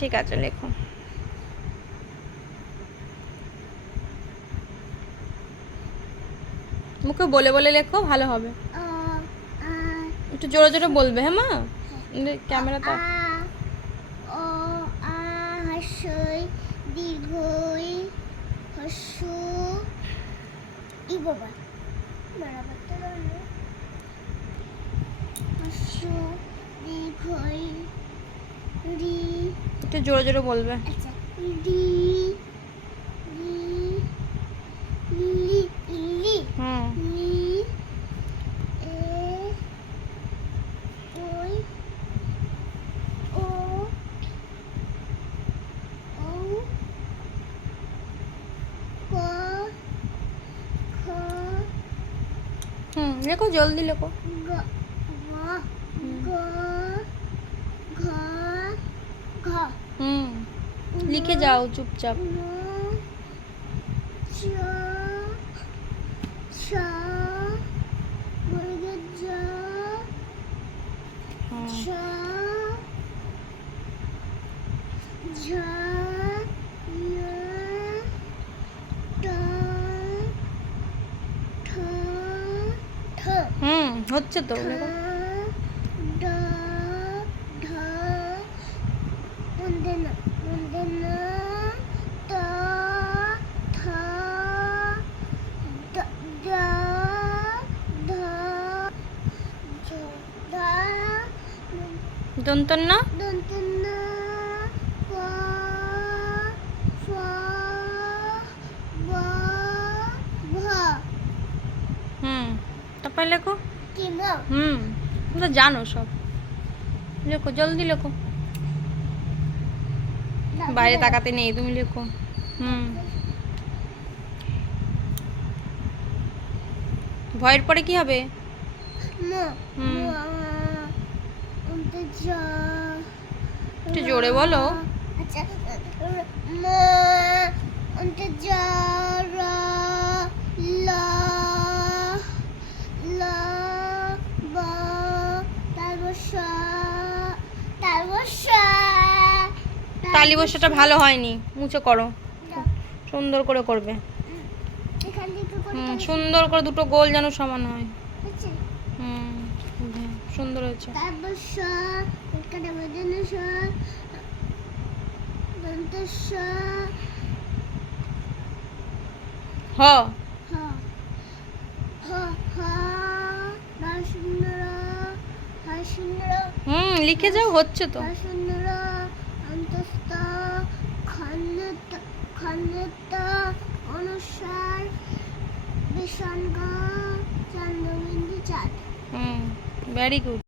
ঠিক আছে, লেখো। মুখে বলে বলে লেখো, ভালো হবে। একটু জোরে জোরে বলবে, হ্যাঁ মা? ক্যামেরাটা একটু জোরে জোরে বলবে। হুম লেখো, জলদি লেখো। লিখে যাও চুপচাপ। হচ্ছে তো, লেখো। দন্তন্য তারপরে লেখো। তোমরা জানো সব, লেখো জলদি লেখো। বাইরে তাকাতে নেই, তুমি লেখো। ভয়ের পরে কি হবে? একটু জোরে বলো। তালি বসাটা ভালো হয়নি, মুছে করো, সুন্দর করে করবে। সুন্দর করে দুটো গোল যেন সমান হয়। সুন্দর হয়েছে। লিখে যাও, হচ্ছে তো। অনুসার বিষণ চন্দ্রবিন্দু চাঁদ। Very good.